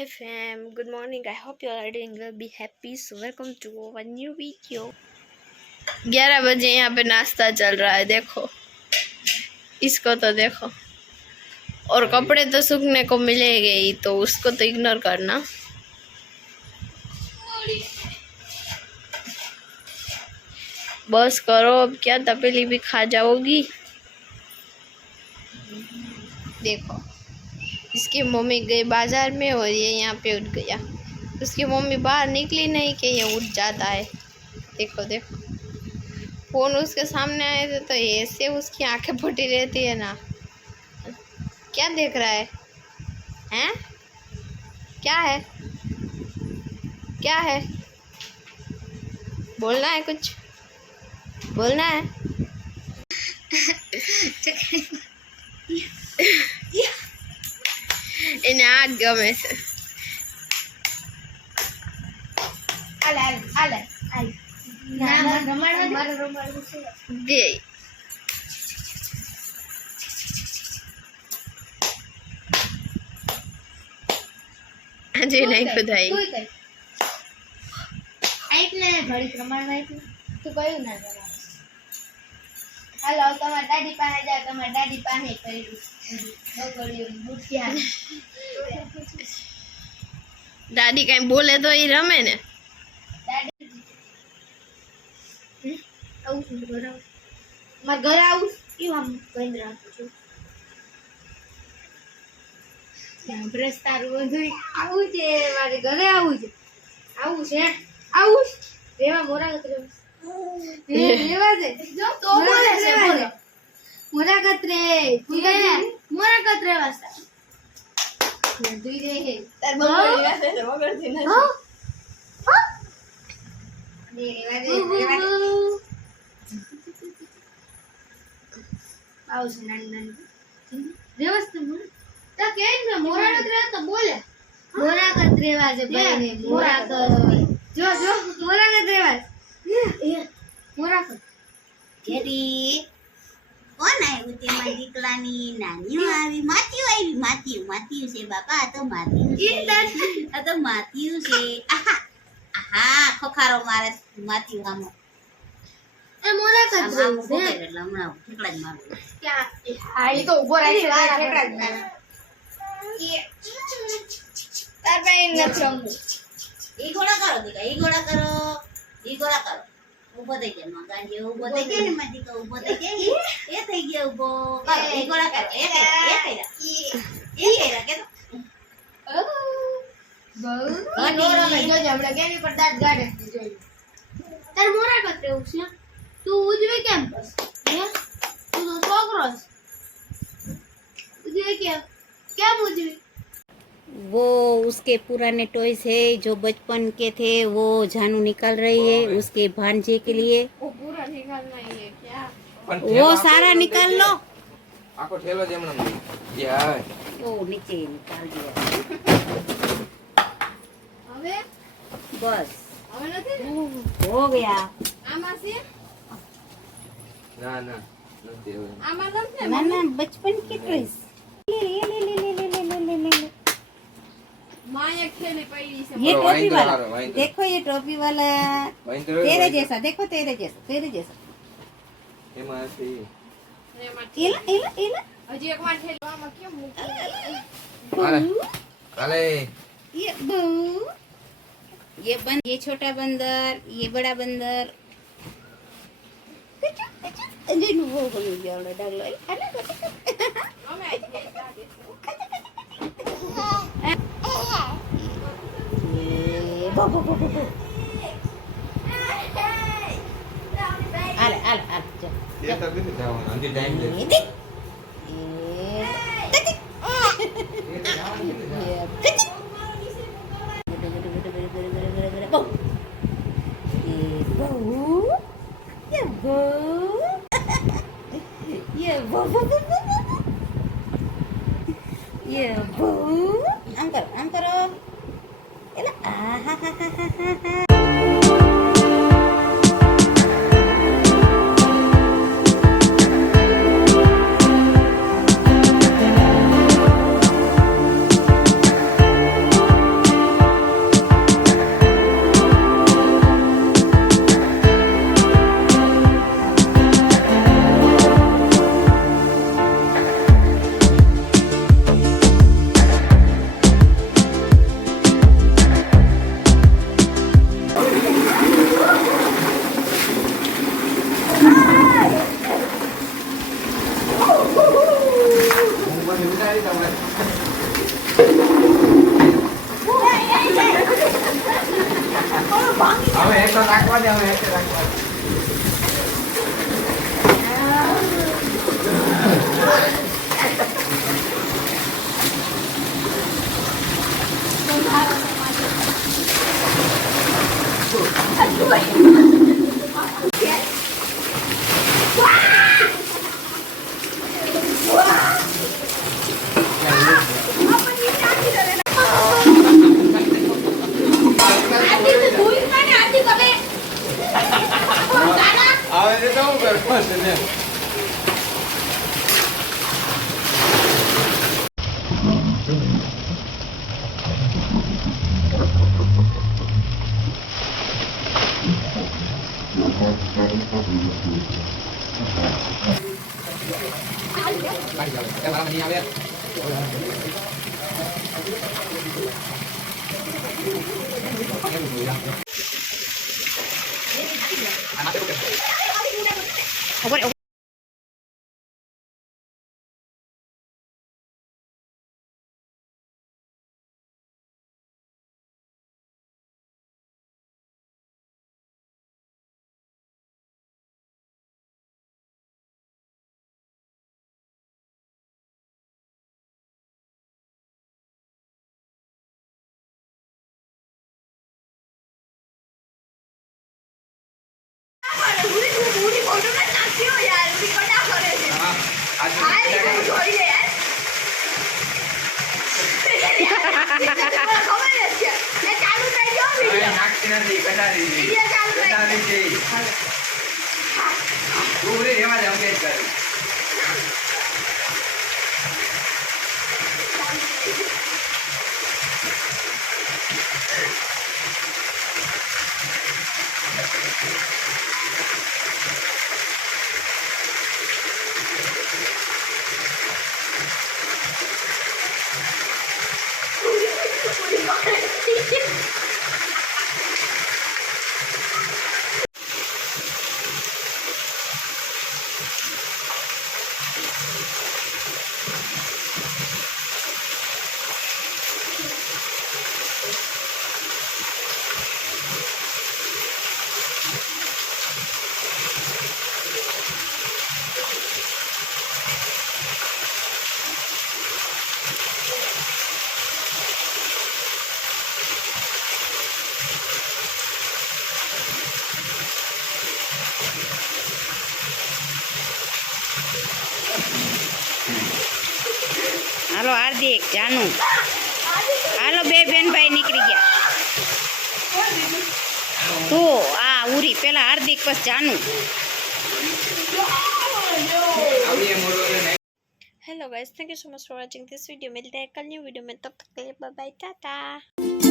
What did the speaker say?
Hey fam, good morning. I hope you are doing well. Be happy. So welcome to our new video. 11 बजे यहाँ पे नाश्ता चल रहा है, देखो इसको तो देखो। और कपड़े तो सूखने को मिलेंगे ही, तो उसको तो इग्नोर करना। बस करो, अब क्या तपेली भी खा जाओगी। देखो इसकी मम्मी गई बाजार में और ये यहाँ पे उठ गया। उसकी मम्मी बाहर निकली नहीं कि ये उठ जाता है। देखो देखो, फोन उसके सामने आए थे तो ऐसे उसकी आंखें फटी रहती है ना। क्या देख रहा है? हैं? क्या है? क्या है? बोलना है, कुछ बोलना है? એને આ જ ગમે છે। દે આજે નહીં બધાય તું કયું ના હાલો તમારા દાદી પાસે જાઓ, તમારા દાદી પાસે કર્યું દાદી કઈ બોલે તો એ રમે ને। આવું છું ઘરે મારા ઘરે આવું કેવું આમ બંધ રાખું છું ત્યાં બ્રશ તારું બધું આવું છે મારે ઘરે આવું છે રેવા મોરાગત રેવા છે જો તો બોલે છે બોલો મોરાગત રે મોરાગત રેવા છે દુઈ રે હે તાર બગડી વાસે છે વગરથી નથી દે રેવા આવું છે નાની વ્યવસ્થિત તો કેમ ને મોરાગત રે તો બોલે મોરાગત રેવા છે ભાઈ ને મોરાગત જો મોરાગત રેવા મોરાગત જેરી કોણ આવ્યું તેમાં દીકલાની નાનીઓ આવી માતીયું છે બાપા। આ તો માતીયું છે આહા ખોખારો મારે માતીયું આમો એ મોરાગત આમ છે એટલે હમણાં ઠેકડા જ મારું ક્યાં હા ઈ તો ઉભો રહી છે ઠેકડા જ મારે તાર ભાઈ નથી રમવું ઈ ઘોડા કરો દીકા ઈ ઘોડા કરો ઉભો થઈ ગયા ગાંડી ઉભો થઈ ગયા ને મારી દીકા ઉભો થઈ ગયા એ થઈ ગયા ઉભો કરો ઈ ઘોડા કરો એ કર્યા કે બહુ નોરમે જોજે હમણાં કેની પર દાંત ગાડે જોઈ તાર મોરાગત રહેવું છે તું ઉજવે કેમ બસ હે તું તો છોકરો છે ઉજવે કેમ ઉજવે वो उसके पुराने टॉयज है जो बचपन के थे वो जानू निकाल रही है उसके भांजे के लिए। वो पूरा निकालना ही है क्या? वो सारा निकाल लो। आको ठेलो जेमन ये है वो नीचे निकाल दिया હવે बस હવે નથી ને हो गया। આમાં છે ना ना નથી હવે આમાં નથી ना ना बचपन के टॉयज ले ले ले ले ले ले ले ले ले માયા ખેલી પડી છે ये वाइन टोपी तो वाला ला वाइन देखो ये टोपी वाला तेरे जैसा देखो तेरे जैसा एमा છે ને એમાં एला एला एला હજી એક વાર ઠેલવામાં કેમ મૂકી अरे अरे ये बू ये छोटा बंदर ये बड़ा बंदर अरे नु वो बोल गया ओला डालो अरे અમે बो बो बो बो आले आले आले चल ये तो किथे जावनो अंदर टाइम दे ये देख ये अंकर આવે તો શું કરવું છે ને? નાખતી નથી કટારી છે. તું રે એમાં જ અંગેજ કરી. હાલો હાર્દિક જાનુ હાલો બે બેન ભાઈ નીકળી ગયા તો આ ઉરી પેલા હાર્દિક પછી Janu hello guys, thank you so much for watching this video. मिलते हैं कल न्यू वीडियो में, तब तक के लिए बाय बाय, टाटा।